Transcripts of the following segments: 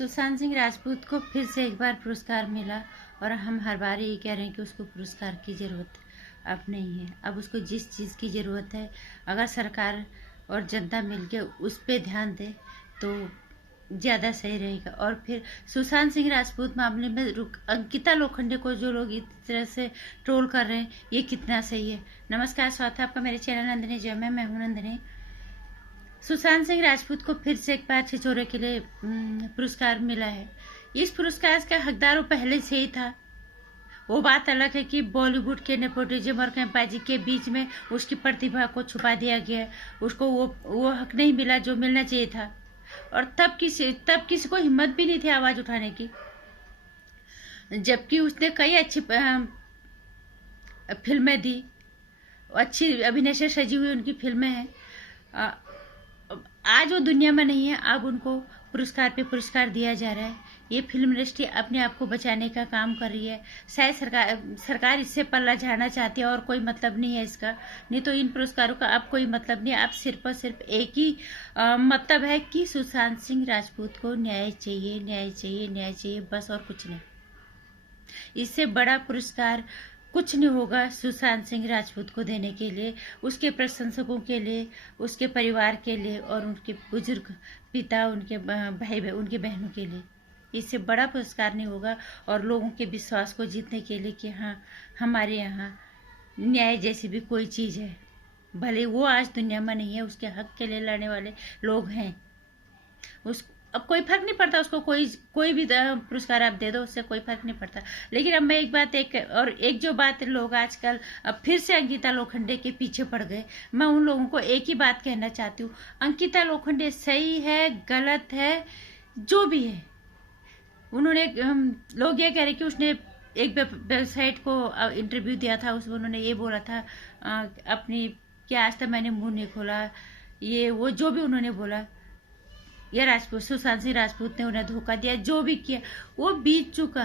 सुशांत सिंह राजपूत को फिर से एक बार पुरस्कार मिला और हम हर बार यही कह रहे हैं कि उसको पुरस्कार की ज़रूरत अब नहीं है। अब उसको जिस चीज़ की ज़रूरत है, अगर सरकार और जनता मिलके उस पर ध्यान दे तो ज़्यादा सही रहेगा। और फिर सुशांत सिंह राजपूत मामले में अंकिता लोखंडे को जो लोग इस तरह से ट्रोल कर रहे हैं, ये कितना सही है। नमस्कार, स्वागत है आपका मेरे चैनल नंदिनी जय में। मैं हूँ नंदिनी। सुशांत सिंह राजपूत को फिर से एक बार छिछोरे के लिए पुरस्कार मिला है। इस पुरस्कार का हकदार वो पहले से ही था। वो बात अलग है कि बॉलीवुड के नेपोटिज्म और कैंपाजी के बीच में उसकी प्रतिभा को छुपा दिया गया। उसको वो हक नहीं मिला जो मिलना चाहिए था। और तब किसी को हिम्मत भी नहीं थी आवाज उठाने की, जबकि उसने कई अच्छी फिल्में दी, अच्छी अभिनय से सजी हुई उनकी फिल्में हैं। आज वो दुनिया में नहीं है, अब उनको पुरस्कार पे पुरस्कार दिया जा रहा है। ये फिल्म इंडस्ट्री अपने आप को बचाने का काम कर रही है। शायद सरकार इससे पल्ला झाड़ना चाहती है और कोई मतलब नहीं है इसका। नहीं तो इन पुरस्कारों का अब कोई मतलब नहीं है। अब सिर्फ और सिर्फ एक ही मतलब है कि सुशांत सिंह राजपूत को न्याय चाहिए, न्याय चाहिए, न्याय चाहिए, बस और कुछ नहीं। इससे बड़ा पुरस्कार कुछ नहीं होगा सुशांत सिंह राजपूत को देने के लिए, उसके प्रशंसकों के लिए, उसके परिवार के लिए और उनके बुजुर्ग पिता, उनके भाई, उनके बहनों के लिए। इससे बड़ा पुरस्कार नहीं होगा। और लोगों के विश्वास को जीतने के लिए कि हाँ, हमारे यहाँ न्याय जैसी भी कोई चीज़ है। भले वो आज दुनिया में नहीं है, उसके हक के लिए लड़ने वाले लोग हैं। अब कोई फर्क नहीं पड़ता उसको, कोई भी पुरस्कार आप दे दो, उससे कोई फर्क नहीं पड़ता। लेकिन अब मैं एक जो बात लोग आजकल अब फिर से अंकिता लोखंडे के पीछे पड़ गए। मैं उन लोगों को एक ही बात कहना चाहती हूँ, अंकिता लोखंडे सही है, गलत है, जो भी है, उन्होंने लोग ये कह रहे कि उसने एक वेबसाइट को इंटरव्यू दिया था, उसमें उन्होंने ये बोला था अपनी कि आज तक मैंने मुंह नहीं खोला, ये वो जो भी उन्होंने बोला, या सुशांत सिंह राजपूत ने उन्हें धोखा दिया, जो भी किया वो बीत चुका।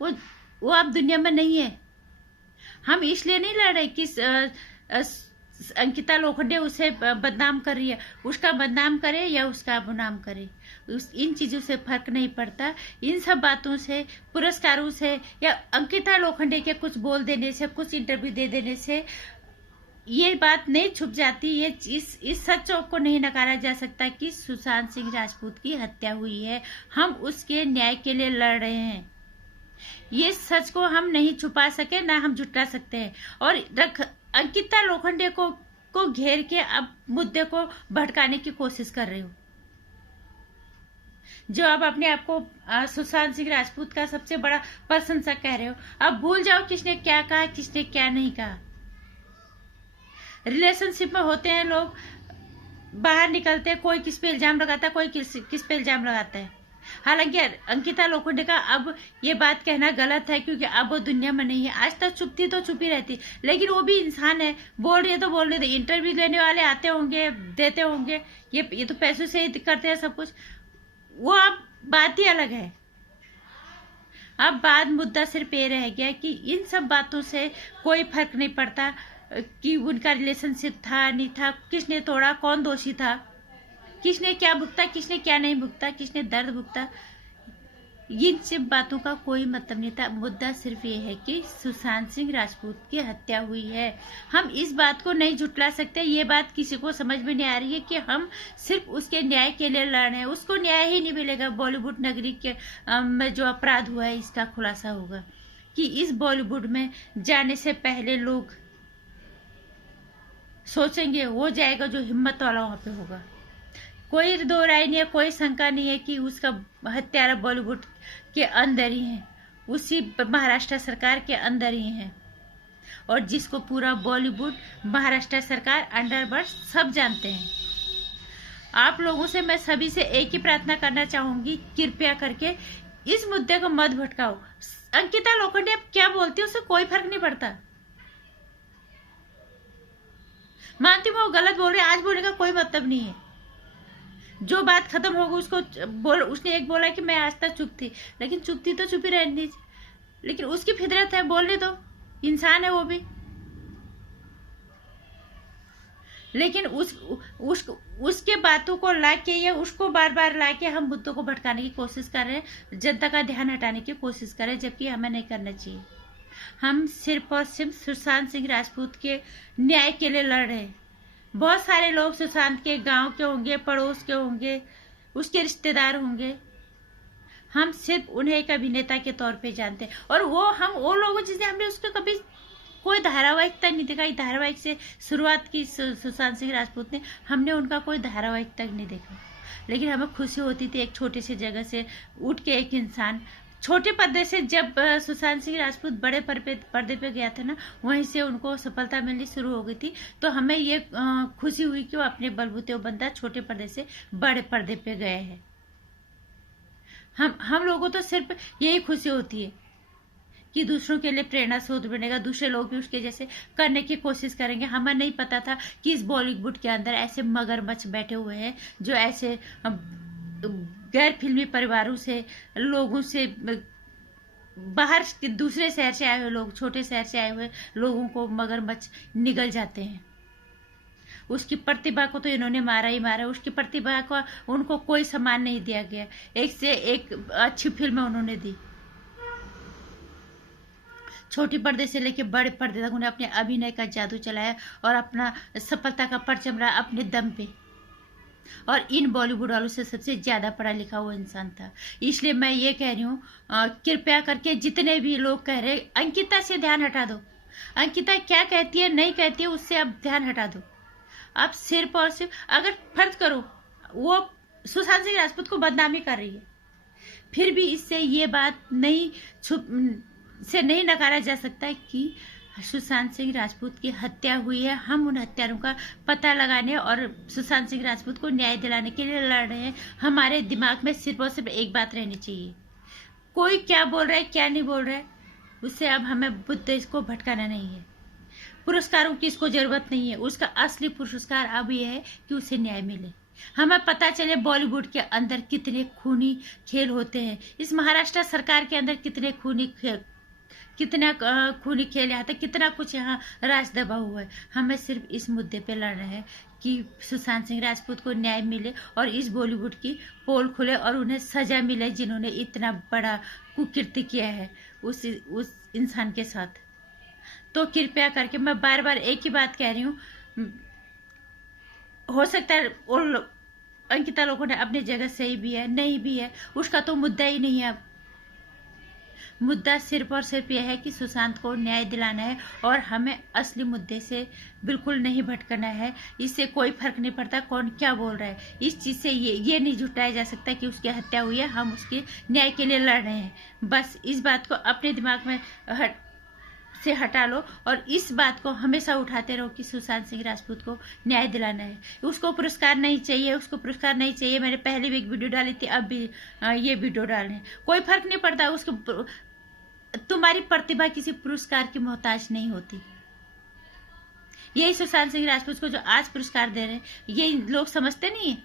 वो अब दुनिया में नहीं है। हम इसलिए नहीं लड़ रहे कि अंकिता लोखंडे उसे बदनाम कर रही है, उसका बदनाम करे या उसका बदनाम करे, इन चीजों से फर्क नहीं पड़ता। इन सब बातों से, पुरस्कारों से या अंकिता लोखंडे के कुछ बोल देने से, कुछ इंटरव्यू दे देने से ये बात नहीं छुप जाती। ये इस सच को नहीं नकारा जा सकता कि सुशांत सिंह राजपूत की हत्या हुई है। हम उसके न्याय के लिए लड़ रहे हैं। ये सच को हम नहीं छुपा सके, ना हम झुटला सकते हैं। और अंकिता लोखंडे को घेर के अब मुद्दे को भटकाने की कोशिश कर रहे हो, जो अब अपने आप को सुशांत सिंह राजपूत का सबसे बड़ा प्रशंसक कह रहे हो। अब भूल जाओ किसने क्या कहा, किसने क्या नहीं कहा। रिलेशनशिप में होते हैं लोग, बाहर निकलते हैं, कोई किस पे इल्जाम लगाता है, कोई किस पे इल्जाम लगाता है। हालांकि अंकिता लोखंडे का अब ये बात कहना गलत है, क्योंकि अब वो दुनिया में नहीं है। आज तक चुपती तो चुपी रहती, लेकिन वो भी इंसान है, बोल रही है तो बोल रही है। इंटरव्यू लेने वाले आते होंगे, देते होंगे, ये तो पैसों से ही करते हैं सब कुछ। वो अब बात ही अलग है। अब मुद्दा सिर्फ ये रह गया कि इन सब बातों से कोई फर्क नहीं पड़ता कि उनका रिलेशनशिप था नहीं था, किसने तोड़ा, कौन दोषी था, किसने क्या भुगता, किसने क्या नहीं भुगता, किसने दर्द भुगता। इन सब बातों का कोई मतलब नहीं था। मुद्दा सिर्फ ये है कि सुशांत सिंह राजपूत की हत्या हुई है। हम इस बात को नहीं झुटला सकते। ये बात किसी को समझ में नहीं आ रही है कि हम सिर्फ उसके न्याय के लिए लड़ रहे हैं। उसको न्याय ही नहीं मिलेगा। बॉलीवुड नगरी के में जो अपराध हुआ है, इसका खुलासा होगा कि इस बॉलीवुड में जाने से पहले लोग सोचेंगे, वो जाएगा जो हिम्मत वाला वहां पे होगा। कोई दो राय नहीं है, कोई शंका नहीं है कि उसका हत्यारा बॉलीवुड के अंदर ही है, उसी महाराष्ट्र सरकार के अंदर ही है, और जिसको पूरा बॉलीवुड, महाराष्ट्र सरकार, अंडरवर्ल्ड सब जानते हैं। आप लोगों से मैं सभी से एक ही प्रार्थना करना चाहूंगी, कृपया करके इस मुद्दे को मत भटकाओ। अंकिता लोखंडे अब क्या बोलती है उससे कोई फर्क नहीं पड़ता। मानती हूँ वो गलत बोल रहे, आज बोलने का कोई मतलब नहीं है। जो बात खत्म होगी उसको उसने एक बोला कि मैं आज तक चुप थी, लेकिन चुप थी तो चुप ही रहनी थी। लेकिन उसकी फितरत है, बोलने दो, इंसान है वो भी। लेकिन उसके बातों को लाके या उसको बार बार लाके हम मुद्दों को भटकाने की कोशिश कर रहे हैं, जनता का ध्यान हटाने की कोशिश कर रहे हैं, जबकि हमें नहीं करना चाहिए। हम सिर्फ और सिर्फ सुशांत सिंह राजपूत के न्याय के लिए लड़ रहे हैं। बहुत सारे लोग सुशांत के गांव के होंगे, पड़ोस के होंगे, उसके रिश्तेदार होंगे, हम सिर्फ उन्हें एक अभिनेता के तौर पे जानते हैं। और वो लोगों जिसे हमने उसको कभी कोई धारावाहिकता नहीं दिखाई। धारावाहिक से शुरुआत की सुशांत सिंह राजपूत ने, हमने उनका कोई धारावाहिक तक नहीं देखा। लेकिन हमें खुशी होती थी एक छोटी सी जगह से उठ के एक इंसान छोटे पर्दे से, जब सुशांत सिंह राजपूत बड़े पर्दे पे गया था ना, वहीं से उनको सफलता मिलनी शुरू हो गई थी। तो हमें ये खुशी हुई कि वो अपने बलबूते वो बंदा छोटे पर्दे से बड़े पर्दे पे गए हैं। हम लोगों तो सिर्फ यही खुशी होती है कि दूसरों के लिए प्रेरणा स्रोत बनेगा, दूसरे लोग भी उसके जैसे करने की कोशिश करेंगे। हमें नहीं पता था कि इस बॉलीवुड के अंदर ऐसे मगरमच्छ बैठे हुए हैं जो ऐसे गैर फिल्मी परिवारों से, लोगों से, बाहर दूसरे शहर से आए हुए लोग, छोटे शहर से आए हुए लोगों को मगरमच्छ निगल जाते हैं। उसकी प्रतिभा को तो इन्होंने मारा ही मारा। उसकी प्रतिभा को उनको कोई सम्मान नहीं दिया गया। एक से एक अच्छी फिल्म उन्होंने दी। छोटी पर्दे से लेके बड़े पर्दे तक उन्हें अपने अभिनय का जादू चलाया और अपना सफलता का परचम रहा अपने दम पे। और इन बॉलीवुड वालों से सबसे ज्यादा पढ़ा लिखा हुआ इंसान था। इसलिए मैं ये कह रही हूँ, कृपया करके जितने भी लोग कह रहे अंकिता से ध्यान हटा दो, अंकिता क्या कहती है नहीं कहती है उससे अब ध्यान हटा दो। आप सिर्फ और सिर्फ अगर फर्ज करो वो सुशांत सिंह राजपूत को बदनामी कर रही है, फिर भी इससे ये बात नहीं नकारा जा सकता कि सुशांत सिंह राजपूत की हत्या हुई है। हम उन हत्यारों का पता लगाने और सुशांत सिंह राजपूत को न्याय दिलाने के लिए लड़ रहे हैं। हमारे दिमाग में सिर्फ और सिर्फ एक बात रहनी चाहिए, कोई क्या बोल रहा है क्या नहीं बोल रहा है उससे अब हमें बुद्ध इसको भटकाना नहीं है। पुरस्कारों की इसको जरूरत नहीं है। उसका असली पुरस्कार अब यह है कि उसे न्याय मिले। हमें पता चले बॉलीवुड के अंदर कितने खूनी खेल होते हैं, इस महाराष्ट्र सरकार के अंदर कितने खूनी खेल यहाँ तक कितना कुछ यहाँ राज दबा हुआ है। हमें सिर्फ इस मुद्दे पे लड़ रहे हैं कि सुशांत सिंह राजपूत को न्याय मिले और इस बॉलीवुड की पोल खुले और उन्हें सजा मिले जिन्होंने इतना बड़ा कुकृत्य किया है उस इंसान के साथ। तो कृपया करके मैं बार बार एक ही बात कह रही हूँ, हो सकता है अंकिता लोगों ने अपनी जगह सही भी है नहीं भी है, उसका तो मुद्दा ही नहीं है। अब मुद्दा सिर्फ और सिर्फ यह है कि सुशांत को न्याय दिलाना है और हमें असली मुद्दे से बिल्कुल नहीं भटकना है। इससे कोई फर्क नहीं पड़ता कौन क्या बोल रहा है। इस चीज़ से ये नहीं जुटाया जा सकता कि उसकी हत्या हुई है, हम उसके न्याय के लिए लड़ रहे हैं। बस इस बात को अपने दिमाग में से हटा लो और इस बात को हमेशा उठाते रहो कि सुशांत सिंह राजपूत को न्याय दिलाना है। उसको पुरस्कार नहीं चाहिए, उसको पुरस्कार नहीं चाहिए। मैंने पहले भी एक वीडियो डाली थी, अब भी ये वीडियो डाल रहे हैं। कोई फर्क नहीं पड़ता उसको, तुम्हारी प्रतिभा किसी पुरस्कार की मोहताज नहीं होती। यही सुशांत सिंह राजपूत को जो आज पुरस्कार दे रहे हैं, ये लोग समझते नहीं है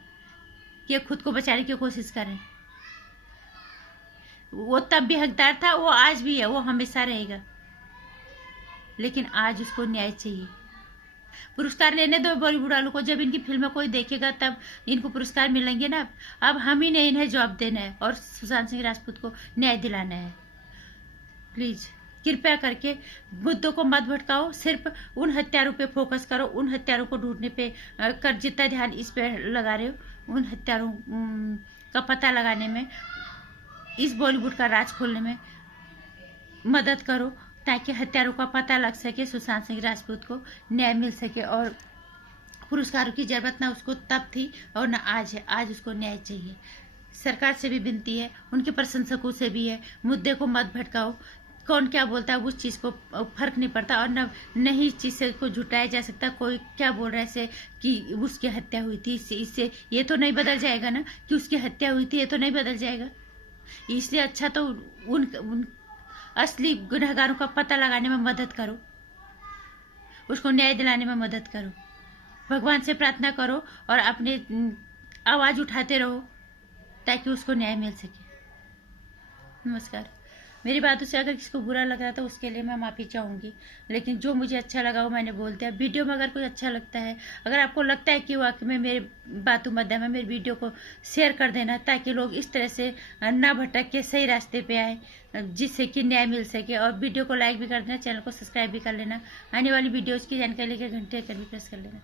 कि खुद को बचाने की कोशिश कर रहे हैं। वो तब भी हकदार था, वो आज भी है, वो हमेशा रहेगा। लेकिन आज उसको न्याय चाहिए। पुरस्कार लेने दो बॉलीवुड वालों को, जब इनकी फिल्में कोई देखेगा तब इनको पुरस्कार मिलेंगे ना। अब हम ही ने इन्हें जवाब देना है और सुशांत सिंह राजपूत को न्याय दिलाना है। प्लीज कृपया करके मुद्दों को मत भटकाओ, सिर्फ उन हत्यारों पे फोकस करो, उन हत्यारों को ढूंढने पे कर जितना ध्यान इस पे लगा रहे हो, उन हत्यारों का पता लगाने में, इस बॉलीवुड का राज खोलने में मदद करो ताकि हत्यारों का पता लग सके, सुशांत सिंह राजपूत को न्याय मिल सके। और पुरस्कारों की जरूरत ना उसको तब थी और ना आज है, आज उसको न्याय चाहिए। सरकार से भी विनती है, उनके प्रशंसकों से भी है, मुद्दे को मत भटकाओ। कौन क्या बोलता है उस चीज़ को फर्क नहीं पड़ता और नहीं इस चीज़ से को झुटाया जा सकता। कोई क्या बोल रहा है ऐसे कि उसकी हत्या हुई थी, इससे ये तो नहीं बदल जाएगा ना कि उसकी हत्या हुई थी, ये तो नहीं बदल जाएगा। इसलिए अच्छा तो उन असली गुनहगारों का पता लगाने में मदद करो, उसको न्याय दिलाने में मदद करो। भगवान से प्रार्थना करो और अपने आवाज़ उठाते रहो ताकि उसको न्याय मिल सके। नमस्कार। मेरी बातों से अगर किसी को बुरा लग रहा था उसके लिए मैं माफ़ी चाहूँगी, लेकिन जो मुझे अच्छा लगा वो मैंने बोल दिया। वीडियो में अगर कोई अच्छा लगता है, अगर आपको लगता है कि वाकई में मेरे बातों मध्य में मेरी वीडियो को शेयर कर देना, ताकि लोग इस तरह से ना भटक के सही रास्ते पे आए, जिससे कि न्याय मिल सके। और वीडियो को लाइक भी कर देना, चैनल को सब्सक्राइब भी कर लेना, आने वाली वीडियोज़ की जानकारी लेकर घंटे आइकन भी प्रेस कर लेना।